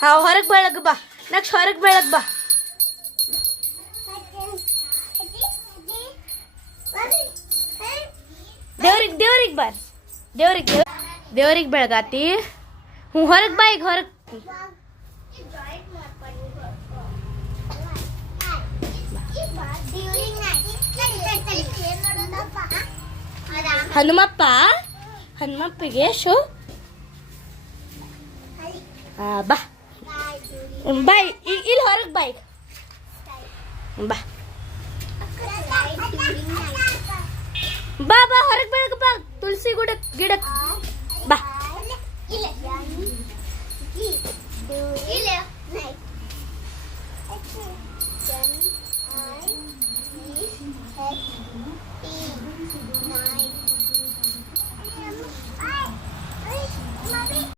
ಹಾ ಹೊರಗೆ ಬೆಳಗ್ ಬಾ ನೆಕ್ಸ್ಟ್ ಹೊರಗೆ ಬೆಳಗ್ ಬಾ ದೇವ್ರಿಗೆ ಬಾರ್ ದೇವ್ರಿಗೆ ಬೆಳಗಾತಿ ಹ್ಞೂ ಹೊರಗೆ ಬಾ ಈಗ ಹೊರಗೆ ಹನುಮಪ್ಪಿಗೆ ಶೋ ಬಾ ಬಾಯ್ ಇಲ್ಲಿ ಹೊರಗೆ ಬಾಯ್ ಬಾ ಬಾ ಬಾ ಹೊರಗೆ ಬೆಳಗ್ಗೆ ಬಾ ತುಳಸಿ ಗಿಡಕ್ಕೆ